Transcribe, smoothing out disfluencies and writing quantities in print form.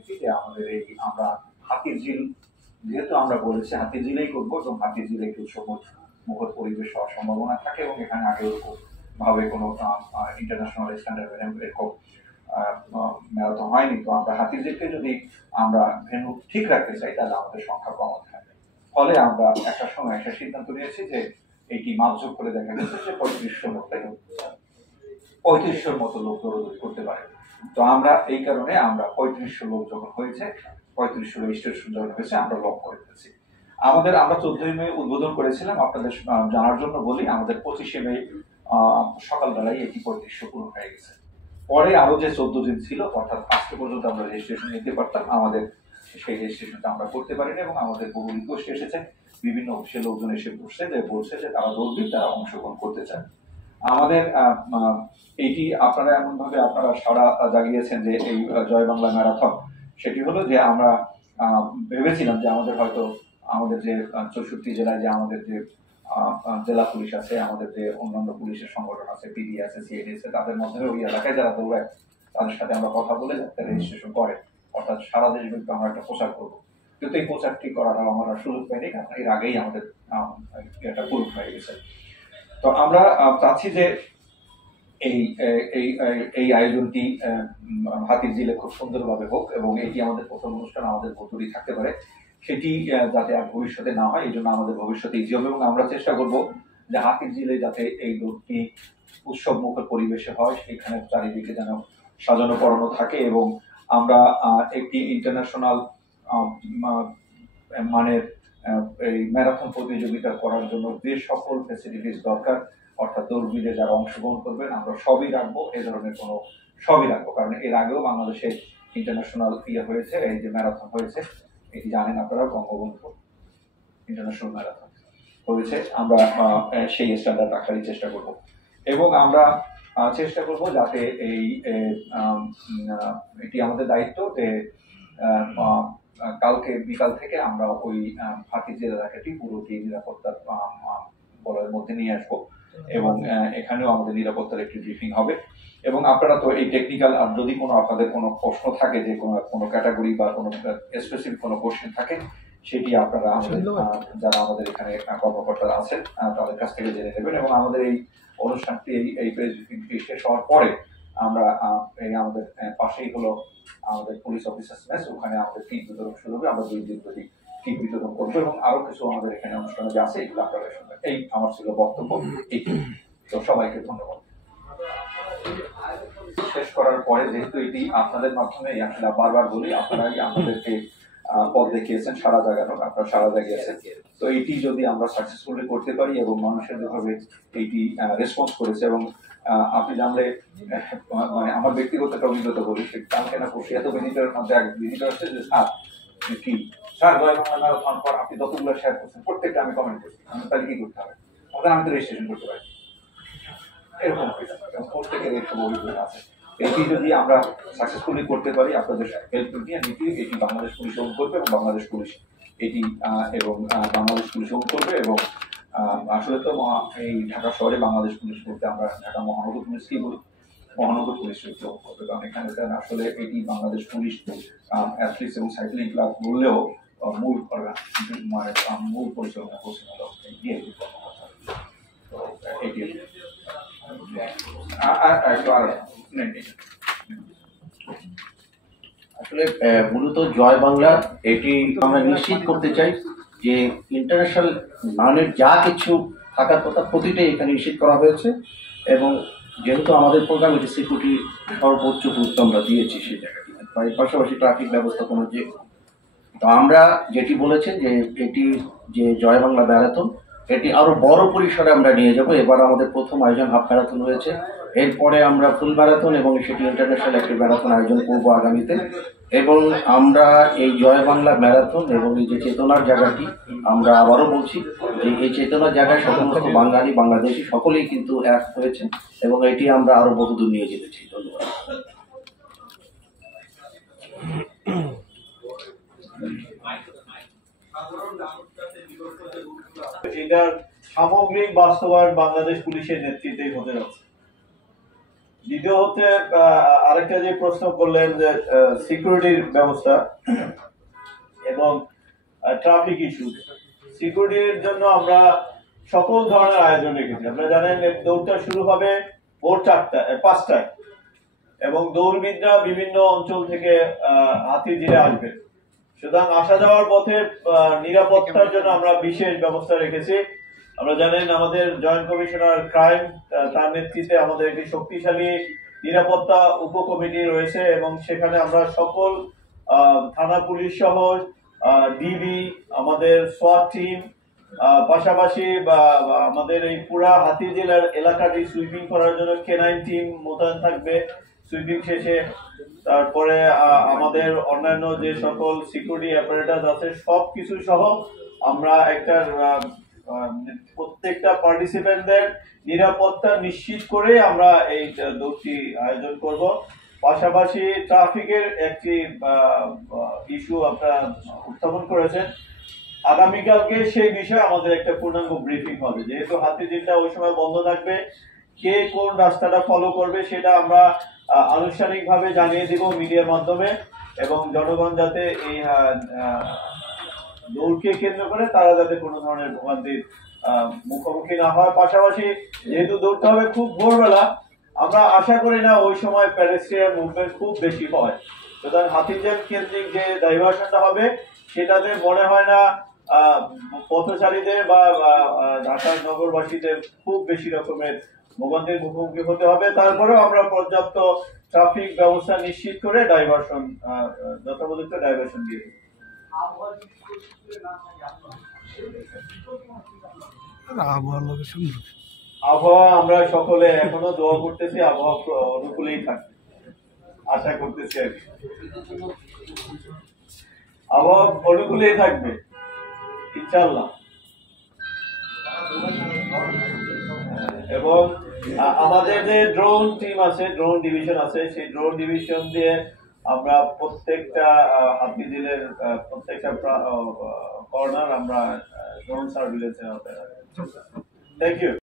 থেকেছি যে আমাদের এই আমরা হাতির ঝিল যেহেতু আমরা বলেছি হাতির ঝিলেই করবো এবং হাতির ঝিলে একটু সবুজ মুখর পরিবেশ হওয়ার সম্ভাবনা থাকে এবং এখানে আগে ওরকম ভাবে কোনো ইন্টারন্যাশনাল স্ট্যান্ডার্ড এরকম ম্যারাথন হয়নি। তো আমরা হাতির ঝিলকে যদি আমরা ভেন্যু ঠিক রাখতে চাই তাহলে আমাদের সংখ্যা কমাতে হবে। ফলে আমরা একটা সময় একটা সিদ্ধান্ত নিয়েছি যে এইটি মাপযোগ করে দেখা গেছে যে 3500 মতো লোক দৌড়দৌড়ি করতে পারে। তো আমরা এই কারণে আমরা 3500 লোক যখন হয়েছে 3500 রেজিস্ট্রেশন যখন হয়েছে আমরা লক করে ফেলেছি। আমরা 14ই মে উদ্বোধন করেছিলাম। আপনাদের জানার জন্য বলি আমাদের 25শে মে সকালবেলায় এটি 3500 পূরণ হয়ে গেছে। পরে আরো যে 14 দিন ছিল অর্থাৎ আজকে পর্যন্ত আমরা রেজিস্ট্রেশন নিতে পারতাম, আমাদের সেই রেজিস্ট্রেশনটা আমরা করতে পারিনি এবং আমাদের বহু রিকোয়েস্ট এসেছে, বিভিন্ন অফিসের লোকজন এসে বলছে যে তারা দৌড়বি, তারা অংশগ্রহণ করতে চায়। আমাদের এইটি আপনারা এমন ভাবে আপনারা সারা জাগিয়েছেন যে এই জয় বাংলা ম্যারাথন, সেটি হলো যে আমরা ভেবেছিলাম যে আমাদের হয়তো আমাদের যে 64 জেলায় যে আমাদের যে জেলা পুলিশ আছে, আমাদের যে অন্যান্য পুলিশের সংগঠন আছে, পিডি আছে, সিআইডি আছে, তাদের মধ্যে ওই এলাকায় যারা দৌড়ায় তাদের সাথে আমরা কথা বলে যাতে রেজিস্ট্রেশন করে, অর্থাৎ সারা দেশব্যাপী আমরা একটা প্রচার করবো। কিন্তু এই প্রচারটি করার আমরা সুযোগ পাইনি, কারণ এর আগেই আমাদের এটা পূরণ হয়ে গেছে। তো আমরা চাচ্ছি যে এই আয়োজনটি হাতির ঝিলে খুব সুন্দরভাবে হোক এবং এটি আমাদের প্রথম অনুষ্ঠান, আমাদের ভর্তুরি থাকতে পারে, সেটি যাতে আর ভবিষ্যতে না হয় এই জন্য আমাদের ভবিষ্যতে ইজি হবে। এবং আমরা চেষ্টা করব যে হাতির ঝিলে যাতে এই দৌড়টি উৎসব মুখর পরিবেশে হয়, সেখানে চারিদিকে যেন সাজানো পড়ানো থাকে এবং আমরা একটি ইন্টারন্যাশনাল মানের এই ম্যারাথন প্রতিযোগিতা করার জন্য যে সকল ফ্যাসিলিটিস দরকার, অর্থাৎ দৌড়বিদে যারা অংশগ্রহণ করবেন আমরা সবই রাখবো, এই ধরনের কোনো সবই রাখবো। কারণ এর আগেও বাংলাদেশে ইন্টারন্যাশনাল হয়েছে, এই যে ম্যারাথন হয়েছে, এটি জানেন আপনারা, বঙ্গবন্ধু ইন্টারন্যাশনাল ম্যারাথন হয়েছে। আমরা সেই স্ট্যান্ডার্ড রাখারই চেষ্টা করব এবং আমরা চেষ্টা করব যাতে এটি আমাদের দায়িত্ব যে কালকে বিকাল থেকে আমরা ওই হাতির ঝিল এলাকাটি পুরোটি নিরাপত্তার বলয়ের মধ্যে নিয়ে আসবো এবং এখানেও আমাদের নিরাপত্তার একটি ব্রিফিং হবে। এবং আপনারা তো এই টেকনিক্যাল, আর যদি কোনো আপনাদের কোনো প্রশ্ন থাকে যে কোনো ক্যাটাগরি বা কোনো স্পেসিফিক কোনো কোশ্চেন থাকে, সেটি আপনারা আমাদের যারা আমাদের এখানে কর্মকর্তারা আছেন তাদের কাছ থেকে জেনে নেবেন। এবং আমাদের এই অনুষ্ঠানটি এই প্রেস ব্রিফিংটি শেষ হওয়ার পরে আমরা এই আমাদের পাশেই হলো আমাদের পুলিশ অফিসার্স মেস, ওখানে আমাদের কিট বিতরণ শুরু হবে। আমরা 2 দিন ধরে কিট বিতরণ করবো এবং আরো কিছু আমাদের এখানে অনুষ্ঠান যে আছে এগুলো আপনারা শুনবেন। এই আমার ছিল বক্তব্য। তো সবাইকে ধন্যবাদ। শেষ করার পরে যেহেতু এটি আপনাদের মাধ্যমে আসলে বারবার বলি, আপনারাই আমাদেরকে পথ দেখিয়েছেন সারা জাগানোর, আপনারা সারা জাগিয়েছেন। তো এইটি যদি আমরা সাকসেসফুলি করতে পারি এবং মানুষের যেভাবে এইটি রেসপন্স করেছে, এবং আপনি জানলে মানে আমার ব্যক্তিগত একটা অভিজ্ঞতা বলি, কালকে না পরশু এত ভিজিটরের মধ্যে এক ভিজিটর আছে যে স্যার কি স্যার জয় বাংলা ম্যারাথন পর আপনি যতগুলো শেয়ার করছেন প্রত্যেকটা আমি কমেন্ট করছি, তাহলে কি করতে হবে, আমি তো রেজিস্ট্রেশন করতে পারি, এরকম প্রত্যেকের এরকম অভিজ্ঞতা আছে। এটি যদি আমরা সাকসেসফুলি করতে পারি আপনাদের হেল্প নিয়ে এটি বাংলাদেশ পুলিশ ওন করবে এবং বাংলাদেশ পুলিশ এটি এবং বাংলাদেশ পুলিশ ওন করবে। এবং আসলে তো এই ঢাকা শহরে বাংলাদেশ পুলিশ বলতে আমরা ঢাকা মহানগর পুলিশকেই বলি, মহানগর পুলিশ ওন করবে, কারণ এখানে আসলে এটি বাংলাদেশ পুলিশ অ্যাথলিটস এবং সাইক্লিং ক্লাব বললেও মূল মানে মূল পরিচালনা করছেন হলো ডিআইজি কর্মকর্তা। তো এটি আসলে মূলত জয় বাংলা এটি আমরা নিশ্চিত করতে চাই যে ইন্টারন্যাশনাল মানের যা কিছু থাকার কথা প্রতিটাই এখানে নিশ্চিত করা হয়েছে। এবং যেহেতু আমাদের প্রোগ্রাম এটি সিকিউরিটি সর্বোচ্চ গুরুত্ব আমরা দিয়েছি সেই জায়গাটি, পাশাপাশি ট্রাফিক ব্যবস্থাপনা যে, তো আমরা যেটি বলেছেন যে এটি যে জয় বাংলা ম্যারাথন এটি আরো বড় পরিসরে আমরা নিয়ে যাব। এবার আমাদের প্রথম আয়োজন হাফ ম্যারাথন হয়েছে, এরপরে আমরা ফুল ম্যারাথন এবং সেটি ইন্টারন্যাশনাল একটি ম্যারাথন আয়োজন করব আগামীতে। এবং আমরা এই জয় বাংলা ম্যারাথন এবং এই যে চেতনার জায়গাটি, আমরা আবারও বলছি যে এই চেতনার জায়গায় সমস্ত বাঙালি বাংলাদেশি সকলেই কিন্তু এক হয়েছে এবং এটি আমরা আরো বহুদূর নিয়ে যেতে চাই। ধন্যবাদ। এটার সামগ্রিক বাস্তবায়ন বাংলাদেশ পুলিশের নেতৃত্বেই হতে যাচ্ছে। দ্বিতীয় হচ্ছে আরেকটা যে প্রশ্ন করলেন যে সিকিউরিটির ব্যবস্থা এবং ট্রাফিক ইস্যু। সিকিউরিটির জন্য আমরা সকল ধরনের আয়োজন রেখেছি। আপনারা জানেন দৌড়টা শুরু হবে ভোর 5টায় এবং দৌড়বিদরা বিভিন্ন অঞ্চল থেকে হাতিরঝিলে আসবে। সুতরাং আসা যাওয়ার পথে নিরাপত্তার জন্য আমরা বিশেষ ব্যবস্থা রেখেছি। আমরা জানেন আমাদের জয়েন্ট কমিশনার ক্রাইম তার নেতৃত্বে আমাদের একটি শক্তিশালী নিরাপত্তা উপকমিটি রয়েছে এবং সেখানে আমরা সকল থানা পুলিশ সহ ডিবি, আমাদের সোয়াট টিম, পাশাপাশি আমাদের এই পুরা হাতিরঝিলের এলাকাটি সুইপিং করার জন্য কেনাইন টিম মোতায়েন থাকবে সুইপিং শেষে। তারপরে আমাদের অন্যান্য যে সকল সিকিউরিটি অ্যাপারেটাস আছে সবকিছু সহ আমরা একটা প্রত্যেকটা পার্টিসিপেন্টদের নিরাপত্তা নিশ্চিত করে আমরা এই দৌড়টি আয়োজন করব। পাশাপাশি ট্রাফিকের একটি ইস্যু আপনারা উত্থাপন করেছেন। আগামীকালকে সেই বিষয়ে আমাদের একটা পূর্ণাঙ্গ ব্রিফিং হবে। যেহেতু হাতিরঝিলটা ওই সময় বন্ধ থাকবে, কে কোন রাস্তাটা ফলো করবে সেটা আমরা আনুষ্ঠানিকভাবে জানিয়ে দিব মিডিয়ার মাধ্যমে এবং জনগণ যাতে এই দৌড়কে কেন্দ্র করে তারা যাতে কোনো ধরনের ভোগান্তির মুখোমুখি না হয়। পাশাপাশি যেহেতু দৌড়তে হবে খুব ভোরবেলা, আমরা আশা করি না ওই সময় প্যাডেস্ট্রিয়ান মুভমেন্ট খুব বেশি হয়। সুতরাং হাতিরঝিল কেন্দ্রিক যে ডাইভারশনটা হবে সেটাতে মনে হয় না পথচারীদের বা ঢাকার নগরবাসীদের খুব বেশি রকমের ভোগান্তির মুখোমুখি হতে হবে। তারপরেও আমরা পর্যাপ্ত ট্রাফিক ব্যবস্থা নিশ্চিত করে ডাইভারশন যথোপযুক্ত ডাইভারশন দিয়ে দেব। আবহাওয়া আমরা সকলে এখনো দোয়া করতেছি আবহাওয়া অনুকূলেই থাকবে, আশা করতেছি আর কি আবহাওয়া অনুকূলেই থাকবে ইনশাআল্লাহ। এবং আমাদের যে ড্রোন টিম আছে, ড্রোন ডিভিশন আছে, সেই ড্রোন ডিভিশন দিয়ে আমরা প্রত্যেকটা হাতিরঝিলের প্রত্যেকটা কর্নার আমরা ড্রোন সার্ভিলেন্সের আওতায় রাখবো। Thank you.